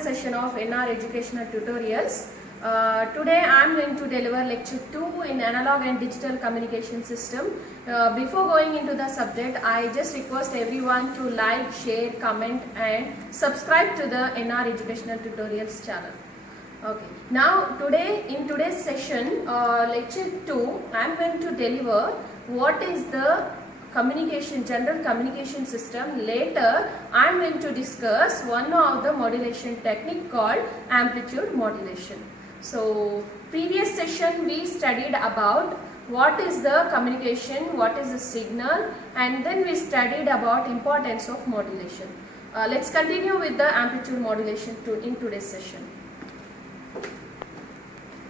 session of NR Educational Tutorials. Today I am going to deliver lecture 2 in Analog and Digital Communication System. Before going into the subject, I just request everyone to like, share, comment and subscribe to the NR Educational Tutorials channel. Okay. Now in today's session, lecture 2, I am going to deliver what is the general communication system. Later I am going to discuss one of the modulation technique called amplitude modulation. So previous session we studied about what is the communication, what is the signal, and then we studied about importance of modulation. Let's continue with the amplitude modulation in today's session.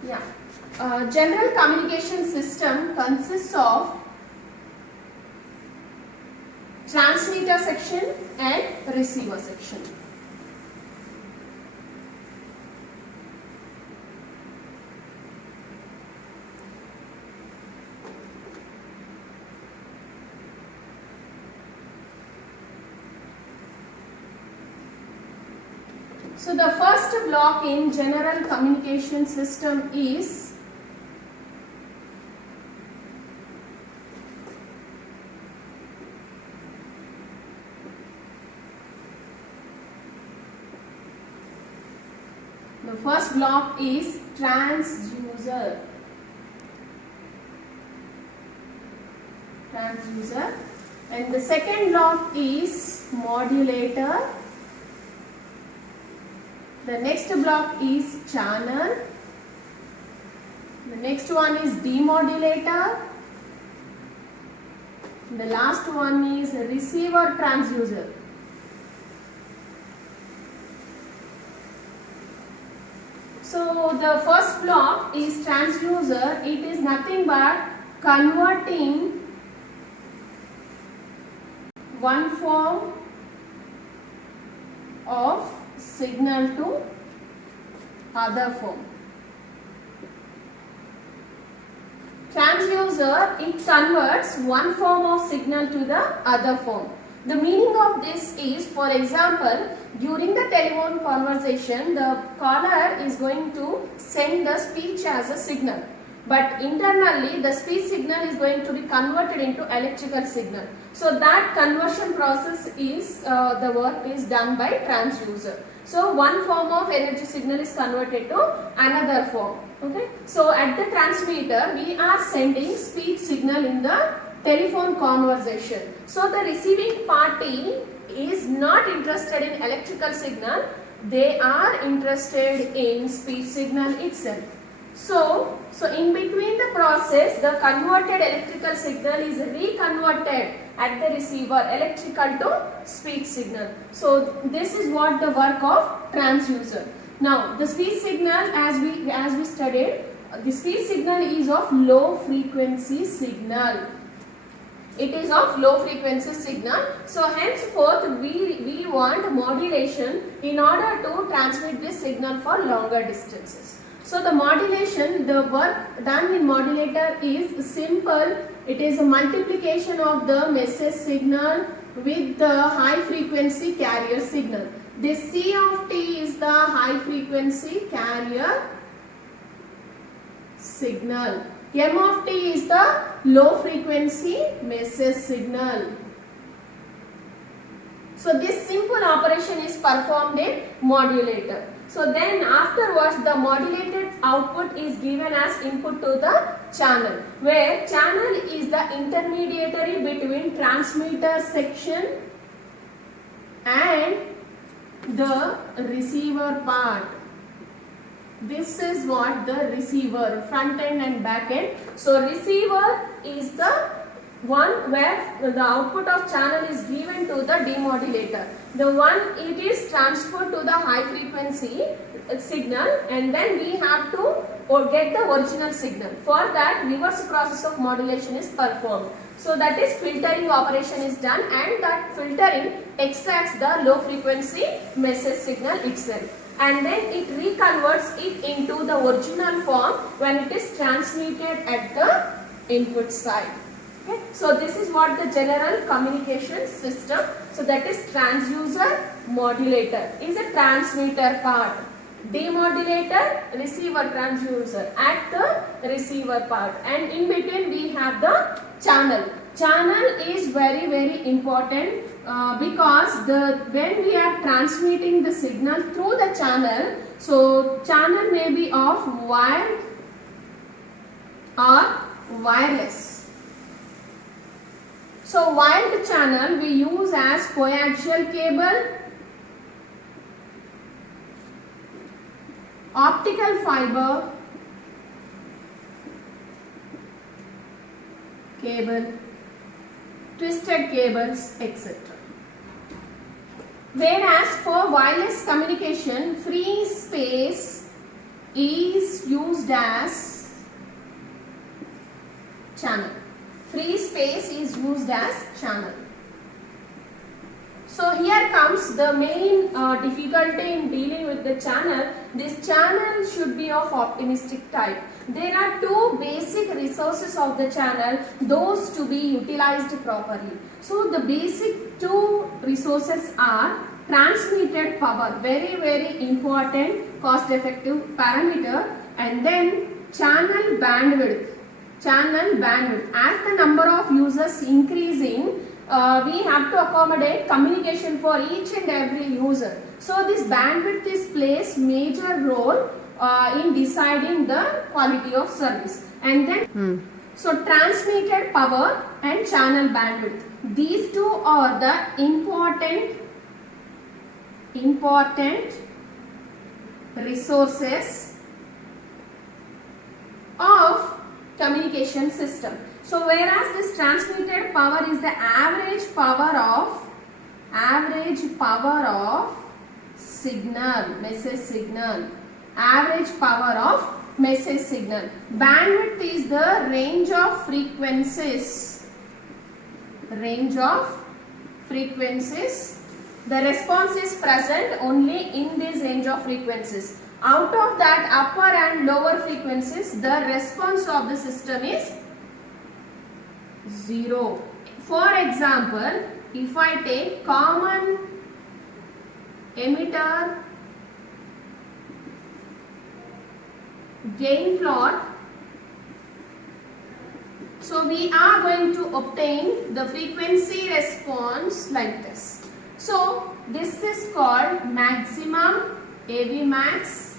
Yeah. General communication system consists of transmitter section and receiver section. So the first block in general communication system is transducer. And the second block is modulator. The next block is channel. The next one is demodulator. The last one is receiver transducer. So the first block is transducer. It is nothing but converting one form of signal to other form. Transducer, it converts one form of signal to the other form. The meaning of this is, for example, during the telephone conversation, the caller is going to send the speech as a signal. But internally, the speech signal is going to be converted into electrical signal. So that conversion process is, the work is done by transducer. So one form of energy signal is converted to another form. Okay. So at the transmitter, we are sending speech signal in the telephone conversation. So the receiving party is not interested in electrical signal. They are interested in speech signal itself. So in between the process, the converted electrical signal is reconverted at the receiver, electrical to speech signal. So this is what the work of transducer. Now the speech signal, as we studied, the speech signal is of low frequency signal. It is of low frequency signal. So henceforth we want modulation in order to transmit this signal for longer distances. So the modulation, the work done in modulator is simple. It is a multiplication of the message signal with the high frequency carrier signal. This C of T is the high frequency carrier signal. M of T is the low frequency message signal. So this simple operation is performed in modulator. So then afterwards the modulated output is given as input to the channel, where channel is the intermediary between transmitter section and the receiver part. This is what the receiver, front end and back end. So receiver is the one where the output of channel is given to the demodulator. The one it is transferred to the high frequency signal, and then we have to get the original signal. For that, reverse process of modulation is performed. So that is filtering operation is done, and that filtering extracts the low frequency message signal itself. And then it reconverts it into the original form when it is transmitted at the input side. Okay, so this is what the general communication system. So that is transducer, modulator is a transmitter part, demodulator, receiver, transducer at the receiver part, and in between we have the channel. Channel is very important because when we are transmitting the signal through the channel, so channel may be of wired or wireless. So wired channel we use as coaxial cable, optical fiber cable, twisted cables, etc. Whereas for wireless communication, free space is used as channel. Free space is used as channel. So here comes the main difficulty in dealing with the channel. This channel should be of optimistic type. There are two basic resources of the channel, those to be utilized properly. So the basic two resources are transmitted power, very important cost effective parameter, and then channel bandwidth. Channel bandwidth. As the number of users increasing, we have to accommodate communication for each and every user. So this bandwidth is plays major role in deciding the quality of service. And then so transmitted power and channel bandwidth, these two are the important resources of communication system. So whereas this transmitted power is the average power of signal, message signal, average power of message signal. Bandwidth is the range of frequencies, the response is present only in this range of frequencies. Out of that upper and lower frequencies, the response of the system is 0. For example, if I take common emitter gain plot, so we are going to obtain the frequency response like this. So this is called maximum AV max,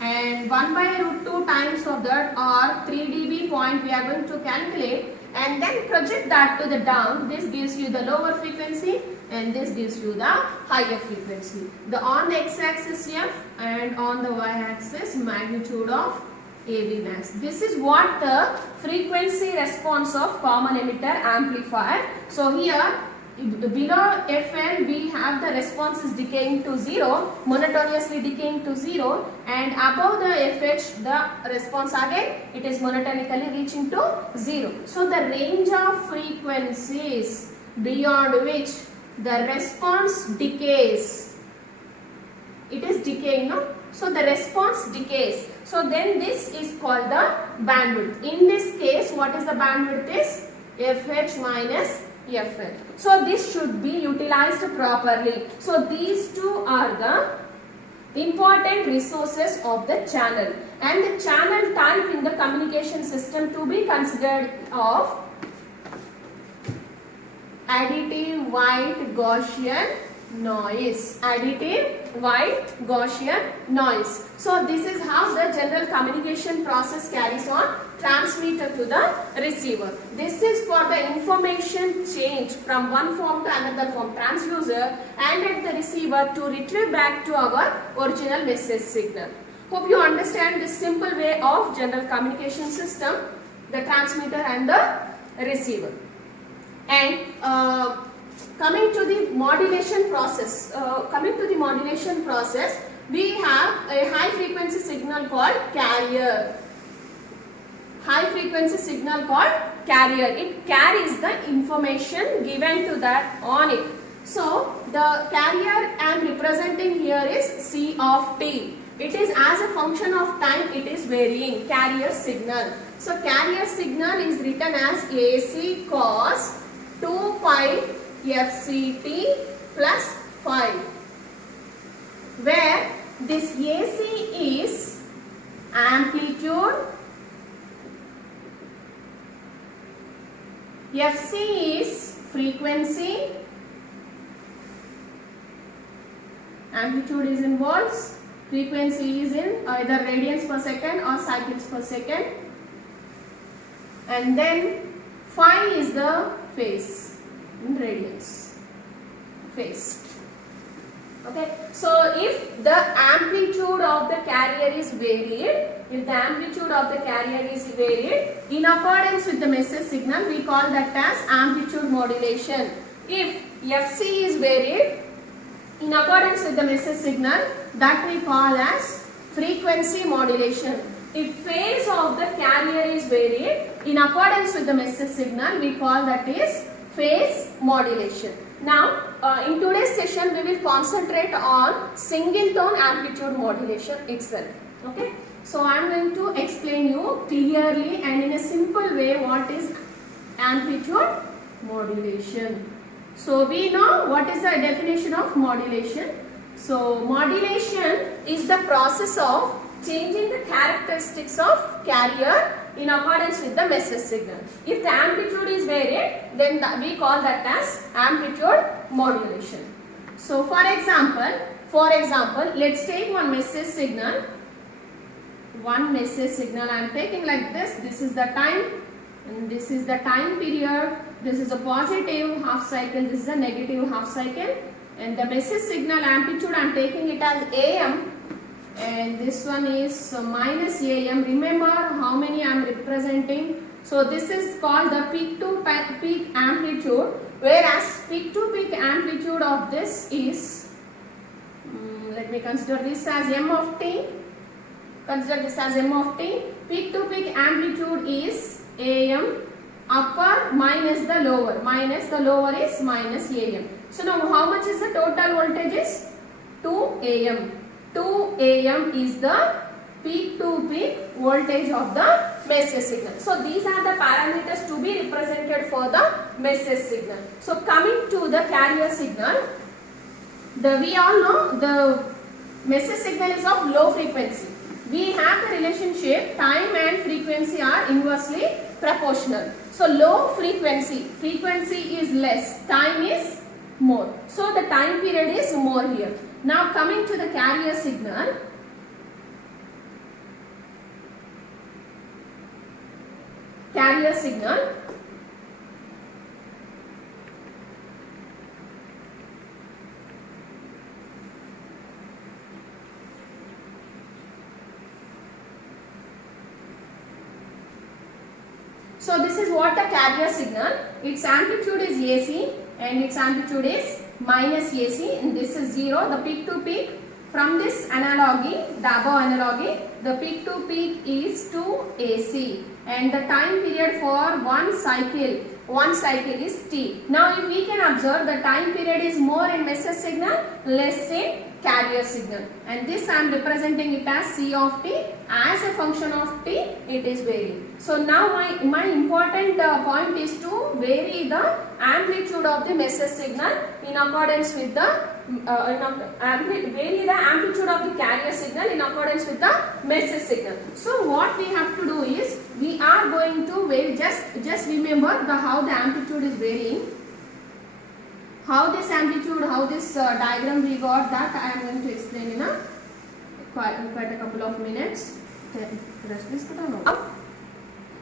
and 1 by root 2 times of that or 3 dB point we are going to calculate, and then project that to the down. This gives you the lower frequency and this gives you the higher frequency. On the x-axis F and on the y-axis magnitude of AV max. This is what the frequency response of common emitter amplifier. So here below FL we have the response is decaying to 0, monotonously decaying to 0, and above the FH the response again it is monotonically reaching to 0. So the range of frequencies beyond which the response decays, it is decaying, no? So the response decays. So then this is called the bandwidth. In this case, what is the bandwidth is FH minus FL. So this should be utilized properly. So these two are the important resources of the channel, and the channel type in the communication system to be considered of additive white Gaussian noise. Additive white Gaussian noise. So this is how the general communication process carries on, transmitter to the receiver. This is for the information change from one form to another form, transducer and at the receiver to retrieve back to our original message signal. Hope you understand this simple way of general communication system, the transmitter and the receiver. And coming to the modulation process, we have a high frequency signal called carrier. High frequency signal called carrier. It carries the information given to that on it. So the carrier I am representing here is C of t. It is as a function of time, it is varying, carrier signal. So carrier signal is written as AC cos 2 pi FCT plus phi, where this AC is amplitude, FC is frequency, amplitude is in volts, frequency is in either radians per second or cycles per second, and then phi is the phase in radians, phase. Okay, so if the amplitude of the carrier is varied, in accordance with the message signal, we call that as amplitude modulation. If FC is varied in accordance with the message signal, that we call as frequency modulation. If phase of the carrier is varied in accordance with the message signal, we call that is phase modulation. Now, in today's session, we will concentrate on single tone amplitude modulation itself. Okay. So, I am going to explain you clearly and in a simple way what is amplitude modulation. So, we know what is the definition of modulation. So, modulation is the process of changing the characteristics of carrier in accordance with the message signal. If the amplitude is varied, then we call that as amplitude modulation. So, for example, let's take one message signal. I am taking like this. This is the time, and this is the time period. This is a positive half cycle. This is a negative half cycle, and the message signal amplitude I am taking it as AM. And this one is minus AM. Remember how many I am representing. So this is called the peak to peak amplitude, whereas peak to peak amplitude of this is, let me consider this as M of t. Consider this as M of t. Peak to peak amplitude is AM, upper minus the lower. Minus the lower is minus AM. So now how much is the total voltage is? 2 AM. 2 AM is the peak to peak voltage of the message signal. So these are the parameters to be represented for the message signal. So coming to the carrier signal, we all know the message signal is of low frequency. We have the relationship time and frequency are inversely proportional. So low frequency is less, time is more. So the time period is more here. Now coming to the carrier signal, so this is what a carrier signal. Its amplitude is AC and its amplitude is minus AC, and this is 0. The peak to peak from this analogy, the above analogy, the peak to peak is 2 AC, and the time period for one cycle is T. Now if we can observe, the time period is more in message signal, less in carrier signal, and this I am representing it as C of T. As a function of T, it is varying. So now my important point is to vary the amplitude of the message signal in accordance with the vary the amplitude of the carrier signal in accordance with the message signal. So what we have to do is, we are going to vary, just remember how the amplitude is varying. How this amplitude, how this diagram we got, that I am going to explain in quite a couple of minutes.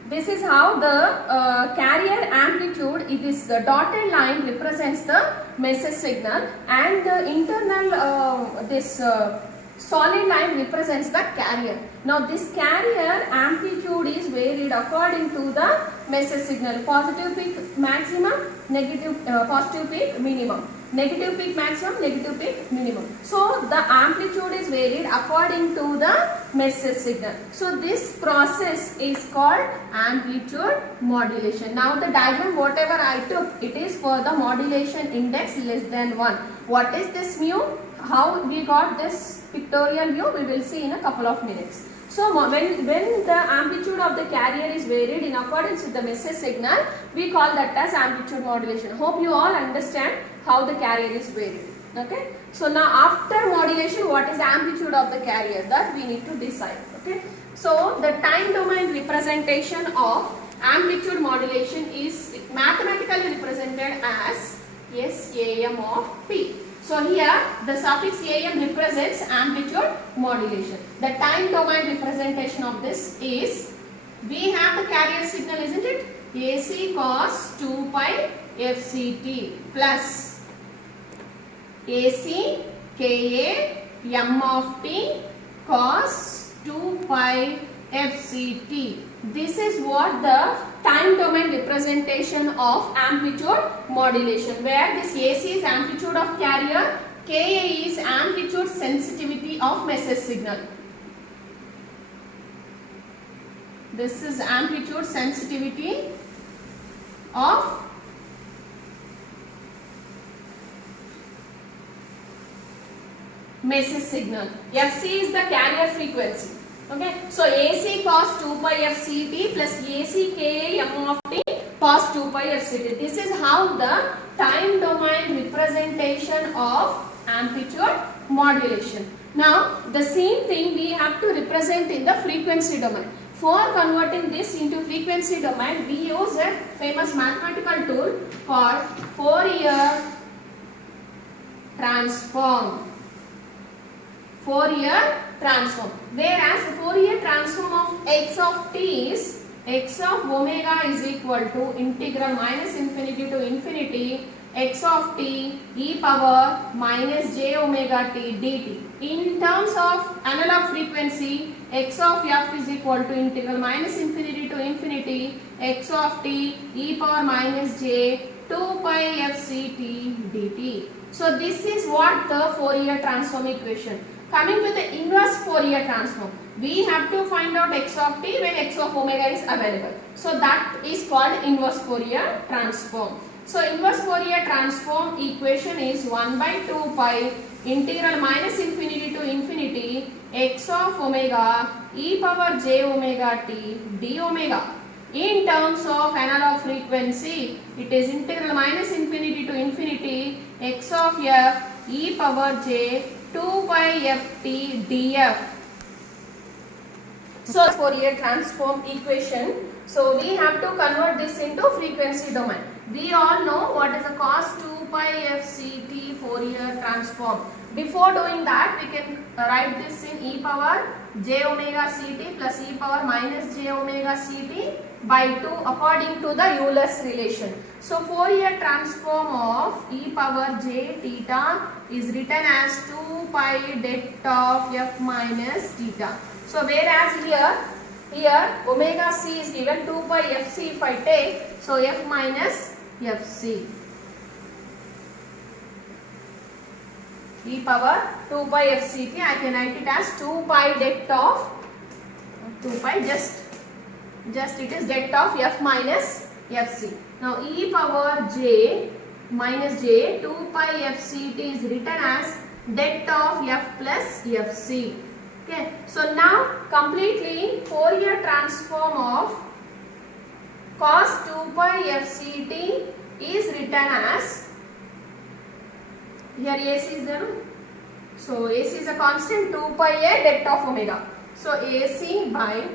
This is how the carrier amplitude, it is the dotted line represents the message signal, and the internal solid line represents the carrier. Now this carrier amplitude is varied according to the message signal. Positive peak maximum, negative positive peak minimum. Negative peak maximum, negative peak minimum. So the amplitude is varied according to the message signal. So this process is called amplitude modulation. Now the diagram whatever I took, it is for the modulation index less than 1. What is this mu? How we got this pictorial view, we will see in a couple of minutes. So when the amplitude of the carrier is varied in accordance with the message signal, we call that as amplitude modulation. Hope you all understand how the carrier is varied. Okay. So now after modulation, what is the amplitude of the carrier? That we need to decide. Okay. So the time domain representation of amplitude modulation is mathematically represented as SAM of P. So here the suffix AM represents amplitude modulation. The time domain representation of this is, we have the carrier signal, isn't it? AC cos 2 pi FCT plus AC KA M of T cos 2 pi FCT. This is what the time domain representation of amplitude modulation, where this AC is amplitude of carrier, Ka is amplitude sensitivity of message signal. This is amplitude sensitivity of message signal. Fc is the carrier frequency. Okay, so AC cos 2 pi FCT plus AC Ka M of T cos 2 pi FCT. This is how the time domain representation of amplitude modulation. Now the same thing we have to represent in the frequency domain. For converting this into frequency domain, we use a famous mathematical tool called Fourier transform. Fourier transform. Whereas the Fourier transform of x of t is x of omega is equal to integral minus infinity to infinity x of t e power minus j omega t dt. In terms of analog frequency, x of f is equal to integral minus infinity to infinity x of t e power minus j 2 pi fct dt. So this is what the Fourier transform equation. Coming to the inverse Fourier transform, we have to find out x of t when x of omega is available. So that is called inverse Fourier transform. So inverse Fourier transform equation is 1 by 2 pi integral minus infinity to infinity x of omega e power j omega t d omega. In terms of analog frequency, it is integral minus infinity to infinity x of f e power j 2 pi ft df. So Fourier transform equation. So we have to convert this into frequency domain. We all know what is the cos 2 pi fct Fourier transform. Before doing that, we can write this in e power j omega ct plus e power minus j omega ct by 2 according to the Euler's relation. So Fourier transform of e power j theta is written as 2 pi det of f minus theta. So whereas here omega c is given 2 pi fc if I take, so f minus fc e power 2 pi fct, I can write it as 2 pi det of 2 pi just it is det of f minus fc. Now e power j minus j 2 pi fct is written as det of f plus fc. Okay, so now completely Fourier transform of cos 2 pi fct is written as, here AC is there, so AC is a constant 2 pi a det of omega. So AC by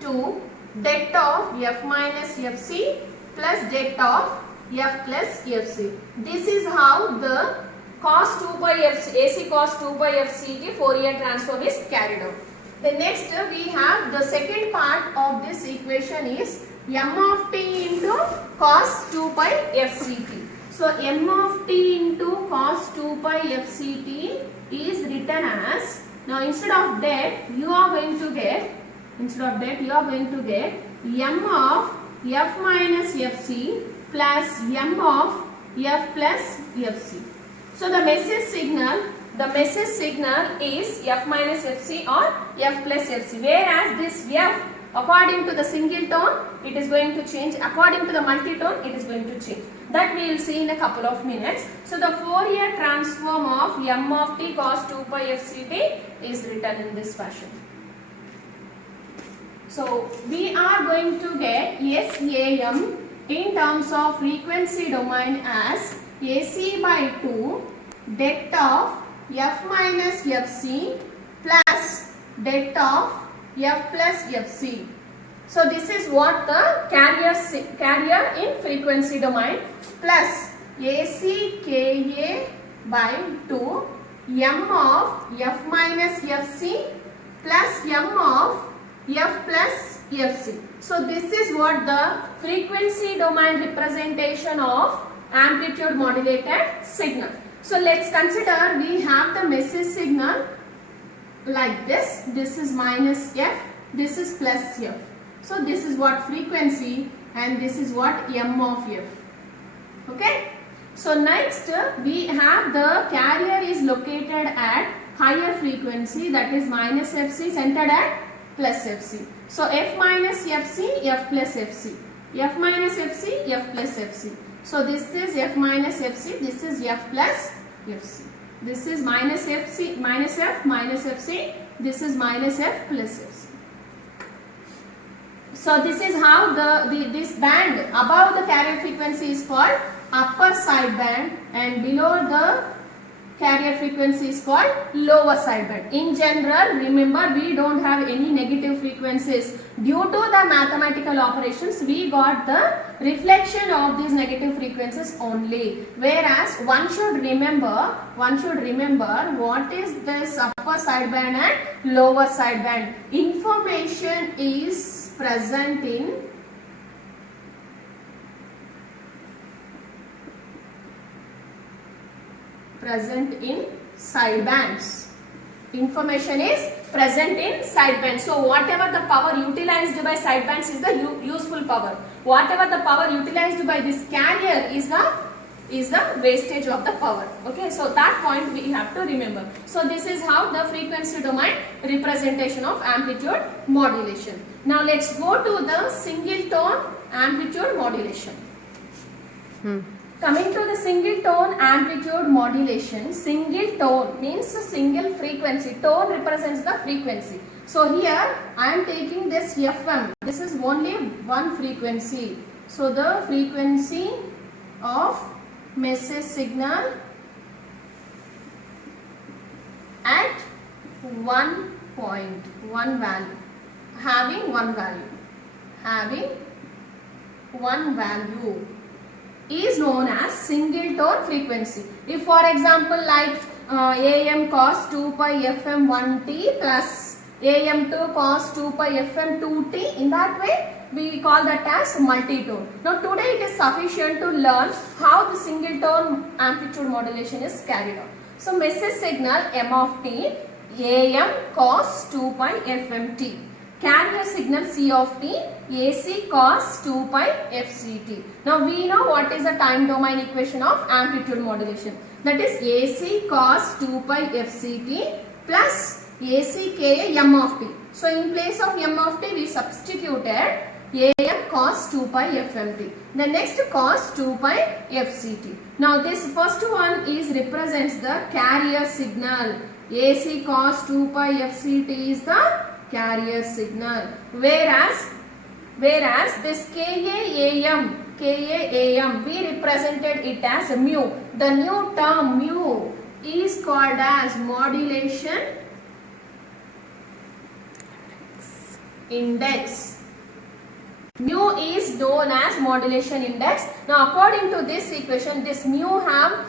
2 det of f minus fc plus det of f plus fc. This is how the cos 2 pi AC cos 2 pi fct Fourier transform is carried out. The next we have the second part of this equation is m of t into cos 2 pi fct. So m of t into cos 2 pi fct is written as, now instead of that you are going to get m of f minus fc plus m of f plus fc. So the message signal is f minus fc or f plus fc, whereas this f according to the single tone it is going to change, according to the multitone it is going to change. That we will see in a couple of minutes. So the Fourier transform of m of t cos 2 pi fct is written in this fashion. So we are going to get SAM in terms of frequency domain as AC by 2 det of F minus Fc plus det of F plus Fc. So this is what the carrier in frequency domain plus AC Ka by 2 M of F minus Fc plus M of F plus Fc. So this is what the frequency domain representation of amplitude modulated signal. So let's consider we have the message signal like this. This is minus F, this is plus F. So this is what frequency and this is what M of F. Okay. So next we have the carrier is located at higher frequency, that is minus Fc, centered at plus Fc. So F minus Fc, F plus Fc. F minus Fc, F plus Fc. So this is F minus Fc, this is F plus Fc. This is minus Fc, minus F, minus Fc. This is minus F plus Fc. So this is how this band above the carrier frequency is called upper sideband and below the carrier frequency is called lower sideband. In general, remember we don't have any negative frequencies. Due to the mathematical operations, we got the reflection of these negative frequencies only. Whereas one should remember what is this upper sideband and lower sideband. Information is present in sidebands. Information is present in sidebands. So whatever the power utilized by sidebands is the useful power. Whatever the power utilized by this carrier is the wastage of the power. Okay, so that point we have to remember. So this is how the frequency domain representation of amplitude modulation. Now let's go to the single tone amplitude modulation. Coming to the single tone amplitude modulation, single tone means a single frequency. Tone represents the frequency. So here I am taking this FM. This is only one frequency. So the frequency of message signal at one point, one value, having one value is known as single tone frequency. If for example like AM cos 2 pi FM 1t plus AM2 cos 2 pi FM 2t, in that way we call that as multitone. Now today it is sufficient to learn how the single tone amplitude modulation is carried out. So message signal M of t, AM cos 2 pi FM t. Carrier signal C of t, AC cos 2 pi FCT. Now we know what is the time domain equation of amplitude modulation. That is AC cos 2 pi FCT plus AC Ka M of t. So in place of M of t we substituted AM cos 2 pi FMT. The next cos 2 pi FCT. Now this first one is represents the carrier signal. AC cos 2 pi FCT is the carrier signal, whereas this KAM we represented it as mu. The new term mu is called as modulation index. Mu is known as modulation index. Now according to this equation, this mu have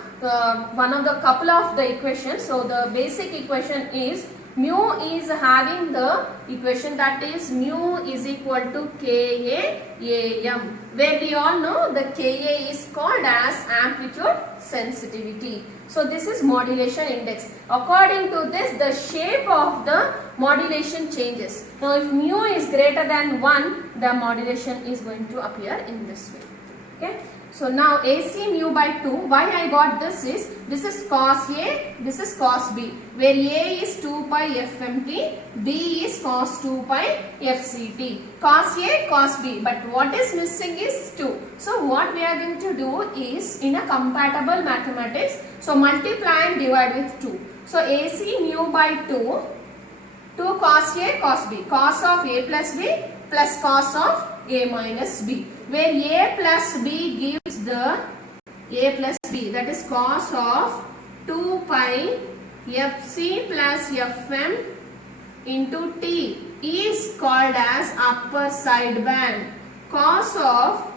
one of the couple of the equations. So the basic equation is mu is having the equation that is mu is equal to KA/AM, where we all know the Ka is called as amplitude sensitivity. So this is modulation index. According to this, the shape of the modulation changes. Now if mu is greater than 1, the modulation is going to appear in this way. Okay. So now AC mu by 2, why I got this is cos A, this is cos B, where A is 2 pi FMT, B is cos 2 pi FCT. Cos A, cos B, but what is missing is 2. So what we are going to do is in a compatible mathematics, so multiply and divide with 2. So AC mu by 2 cos A, cos B, cos of A plus B, plus cos of A minus B, where A plus B gives the A plus B, that is cos of 2 pi Fc plus Fm into T is called as upper sideband. Cos of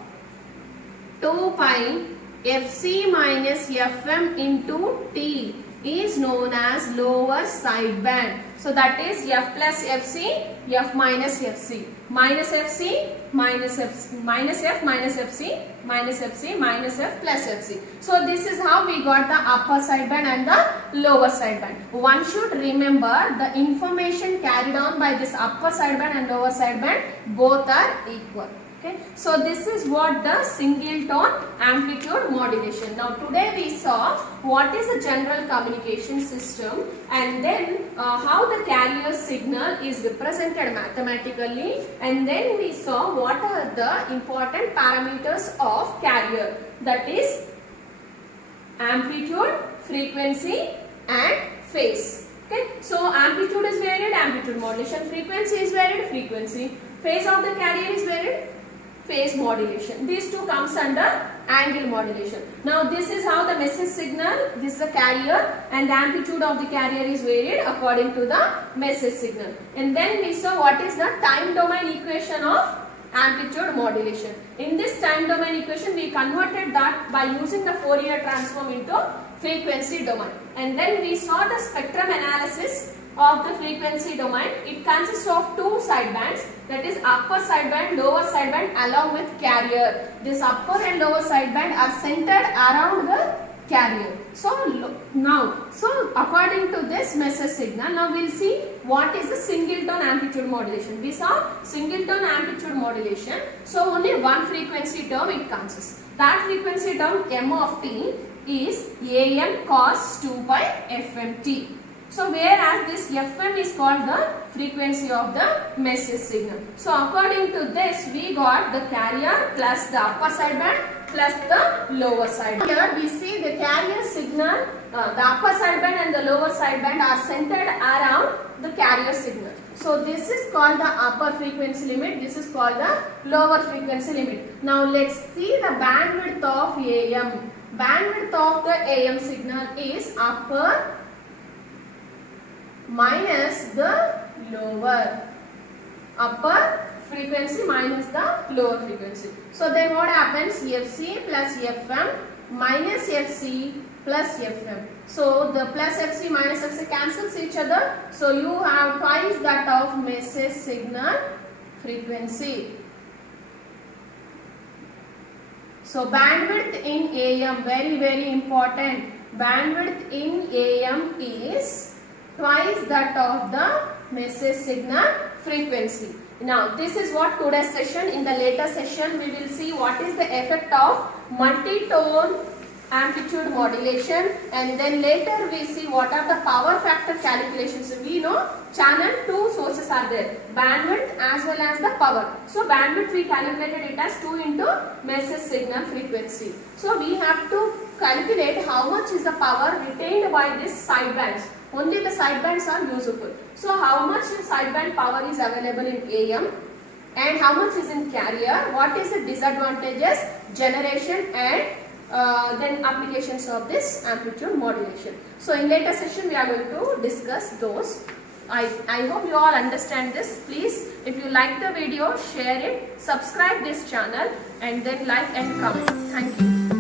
2 pi Fc minus Fm into T is known as lower sideband. So that is F plus Fc, F minus Fc, minus Fc, minus Fc, minus F minus Fc, minus Fc, minus F plus Fc. So this is how we got the upper sideband and the lower sideband. One should remember the information carried on by this upper sideband and lower sideband, both are equal. Okay, so this is what the single tone amplitude modulation. Now today we saw what is a general communication system, and then how the carrier signal is represented mathematically, and then we saw what are the important parameters of carrier, that is amplitude, frequency and phase. Okay, so amplitude is varied, amplitude modulation, frequency is varied, frequency, phase of the carrier is varied, phase modulation. These two comes under angle modulation. Now this is how the message signal, this is the carrier, and the amplitude of the carrier is varied according to the message signal. And then we saw what is the time domain equation of amplitude modulation. In this time domain equation we converted that by using the Fourier transform into frequency domain. And then we saw the spectrum analysis of the frequency domain. It consists of two sidebands, that is upper sideband, lower sideband along with carrier. This upper and lower sideband are centered around the carrier. So according to this message signal, now we will see what is the single tone amplitude modulation. We saw single tone amplitude modulation. So only one frequency term it consists. That frequency term m of t is am cos 2 pi fmt. So whereas this Fm is called the frequency of the message signal. So according to this we got the carrier plus the upper sideband plus the lower sideband. Here we see the carrier signal, the upper sideband and the lower sideband are centered around the carrier signal. So this is called the upper frequency limit, this is called the lower frequency limit. Now let's see the bandwidth of AM. Bandwidth of the AM signal is upper minus the lower, upper frequency minus the lower frequency. So then what happens? Fc plus Fm minus Fc plus Fm. So the plus Fc minus Fc cancels each other. So you have twice that of message signal frequency. So bandwidth in AM, very important. Bandwidth in AM is twice that of the message signal frequency. Now this is what today's session. In the later session we will see what is the effect of multi-tone amplitude modulation, and then later we see what are the power factor calculations. We know channel two sources are there, bandwidth as well as the power. So bandwidth we calculated it as 2 into message signal frequency. So we have to calculate how much is the power retained by these sidebands. Only the sidebands are useful. So how much sideband power is available in AM and how much is in carrier, what is the disadvantages, generation and then applications of this amplitude modulation. So in later session we are going to discuss those. I hope you all understand this. Please, if you like the video, share it, subscribe this channel and then like and comment. Thank you.